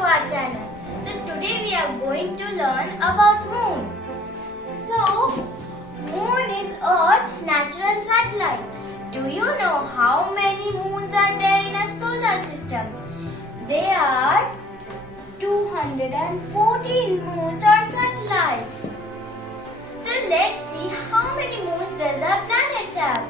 our channel. So today we are going to learn about moon. So moon is Earth's natural satellite. Do you know how many moons are there in a solar system? There are 214 moons or satellites. So let's see how many moons does our planets have.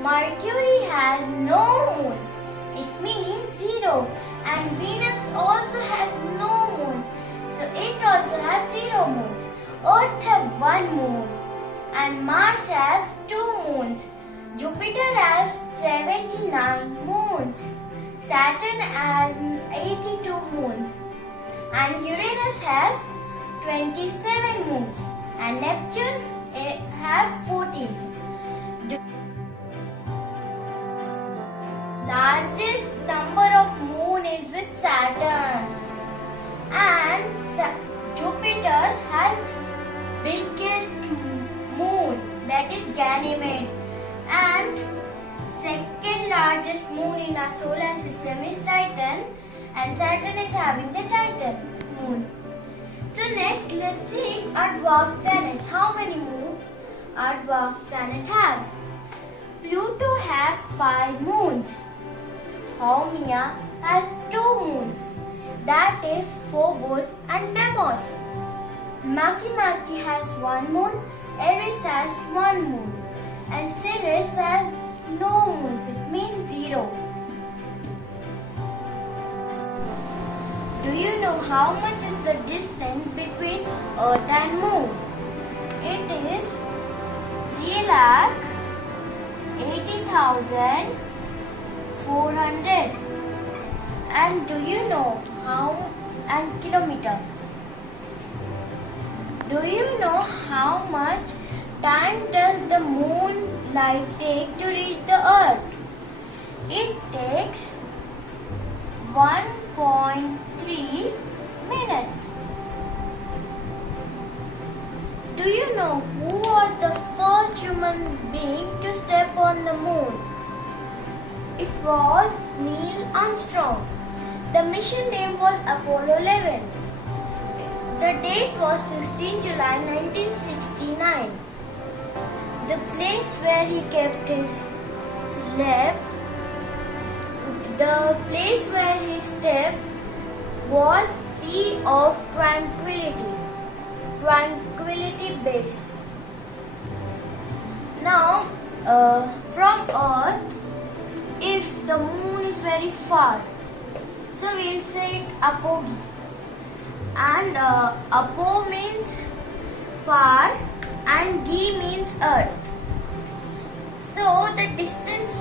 Mercury has no moons. It means 0. And Venus also has no moons. So it also has 0 moons. Earth has 1 moon. And Mars has 2 moons. Jupiter has 79 moons. Saturn has 82 moons. And Uranus has 27 moons. And Neptune has 14. Largest number of moon is with Saturn, and Jupiter has biggest moon, that is Ganymede, and second largest moon in our solar system is Titan, and Saturn is having the Titan moon. So next let's see our dwarf planets. How many moons our dwarf planet have? Pluto has 5 moons. Haumea has 2 moons, that is Phobos and Deimos. Makemake has 1 moon, Eris has 1 moon, and Ceres has no moons, it means 0. Do you know how much is the distance between Earth and Moon? It is 3,80,400. And do you know how and kilometer? Do you know how much time does the moonlight take to reach the Earth? It takes 1.3 minutes. Do you know who was the first human being to step on the moon? It was Neil Armstrong. The mission name was Apollo 11. The date was 16 July 1969. The place where he kept his stepped was Sea of Tranquility Base. Now, from Earth, if the moon is very far, so we'll say it apogee. And apo means far and gi means earth. So the distance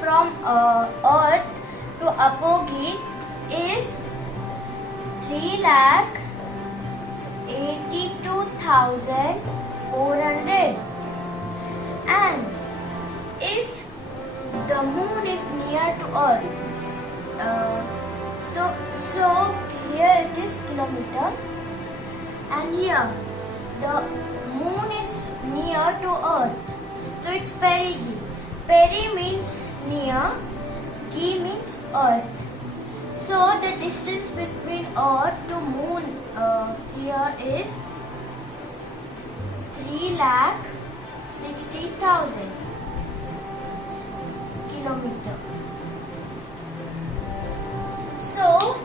from Earth to apogee is 3,82,400. And if the moon is near to Earth, so here it is kilometer, and here the moon is near to Earth, so it's perigee. Peri means near, gi means Earth. So the distance between Earth to moon here is 3,60,000 kilometer. So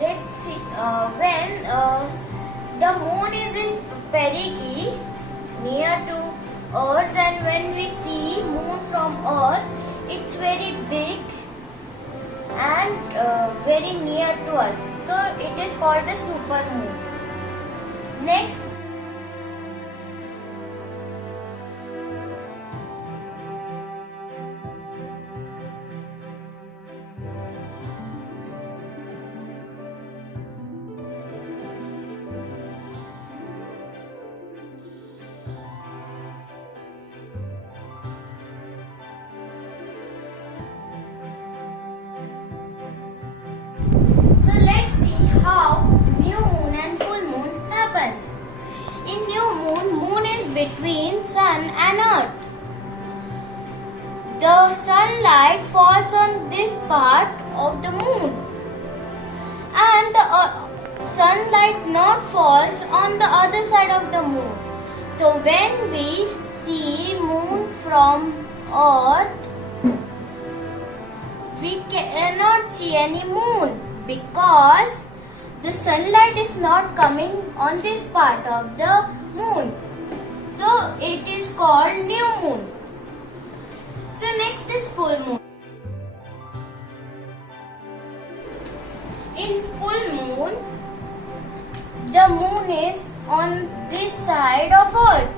let's see, when the moon is in perigee near to Earth, and when we see moon from Earth, it's very big and very near to us. So it is called the supermoon. Next, how new moon and full moon happens. In new moon is between sun and earth. The sunlight falls on this part of the moon sunlight not falls on the other side of the moon. So when we see moon from Earth, we cannot see any moon because the sunlight is not coming on this part of the moon. So it is called new moon. So next is full moon. In full moon, the moon is on this side of Earth.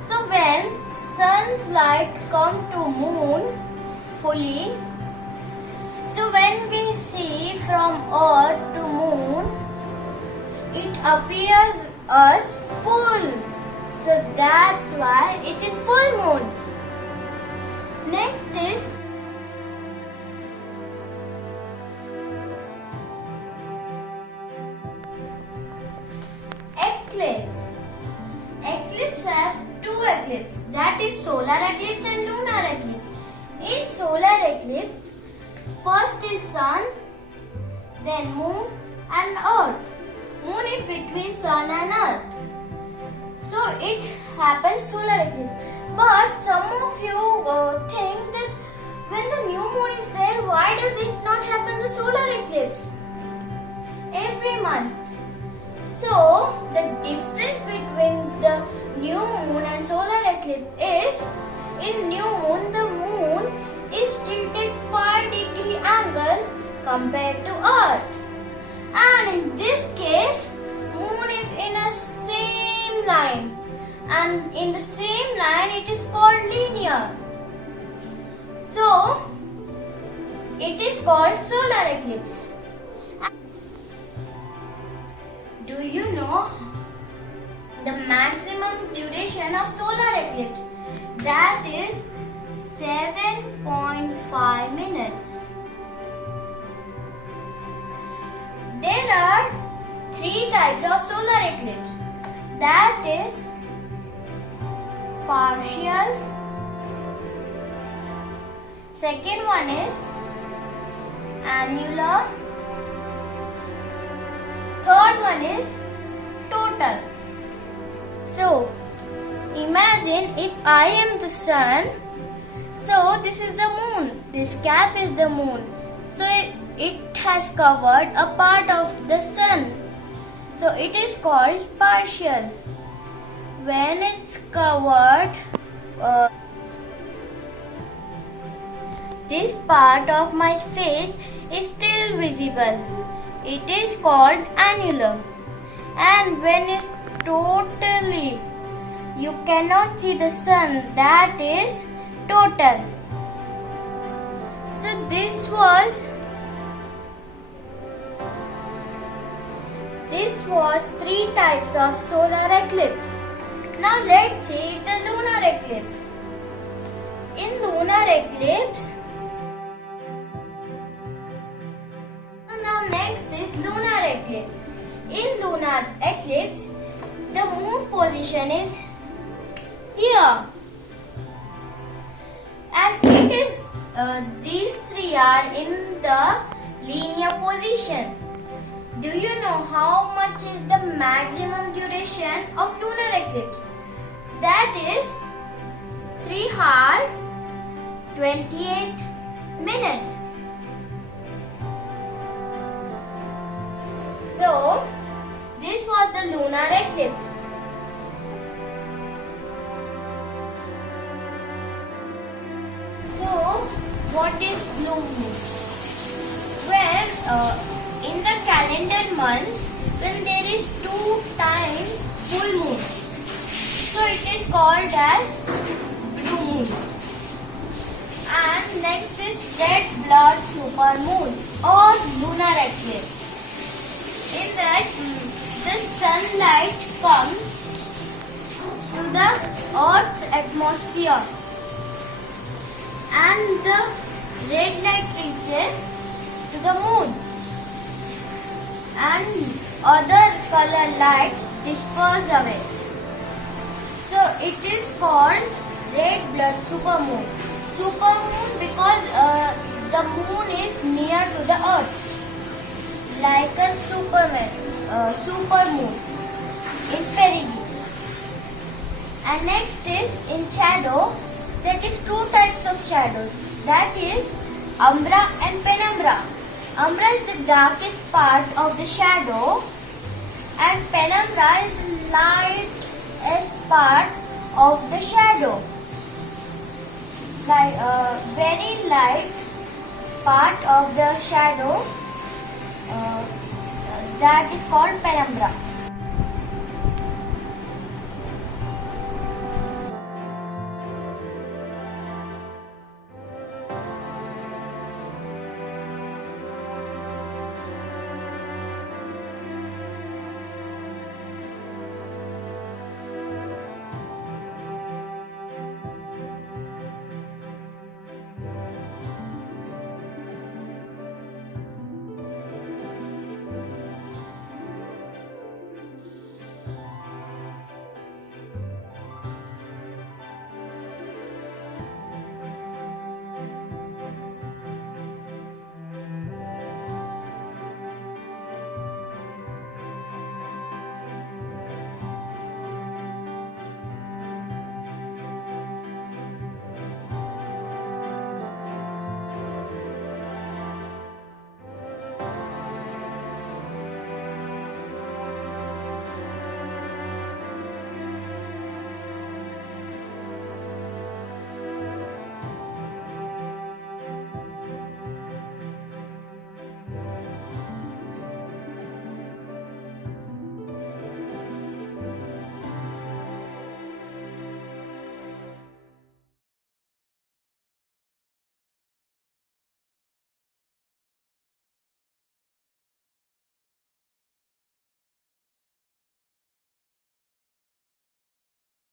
So when sun's light come to moon fully, so when we see from Earth to moon, it appears as full. So that's why it is full moon. Next is eclipse. Eclipse have two eclipses, that is solar eclipse and lunar eclipse. In solar eclipse, first is sun, then moon and earth. Moon is between sun and earth. So it happens solar eclipse. But some of you think that when the new moon is there, why does it not happen the solar eclipse every month? So the difference between the new moon and solar eclipse is, in new moon the moon is tilted 5-degree angle compared to earth, and in this case moon is in a same line, and in the same line it is called linear. So it is called solar eclipse. Do you know the maximum duration of solar eclipse? That is 7.5 minutes. There are 3 types of solar eclipse. That is partial. Second one is annular. Third one is total. So imagine if I am the sun, so this is the moon, this cap is the moon. So it has covered a part of the sun. So it is called partial. When it's covered, this part of my face is still visible. It is called annular. And when it's totally, you cannot see the sun, that is total. So this was 3 types of solar eclipse. Now let's see the lunar eclipse. In lunar eclipse, now next is lunar eclipse. In lunar eclipse, the moon position is here, and it is these 3 are in the linear position. Do you know how much is the maximum duration of lunar eclipse? That is 3 hours 28 minutes. So this was the lunar eclipse. So what is blue moon? When in the calendar month, when there is 2 times full moon, so it is called as blue moon. And next is red blood supermoon or lunar eclipse. In that, the sunlight comes through the Earth's atmosphere, and the red light reaches to the moon, and other color lights disperse away. So it is called red blood supermoon. Supermoon because the moon is near to the earth. like a super moon in perigee. And next is in shadow, that is two types of shadows, that is umbra and penumbra. Umbra is the darkest part of the shadow and penumbra is the lightest part of the shadow. Like very light part of the shadow that is called penumbra.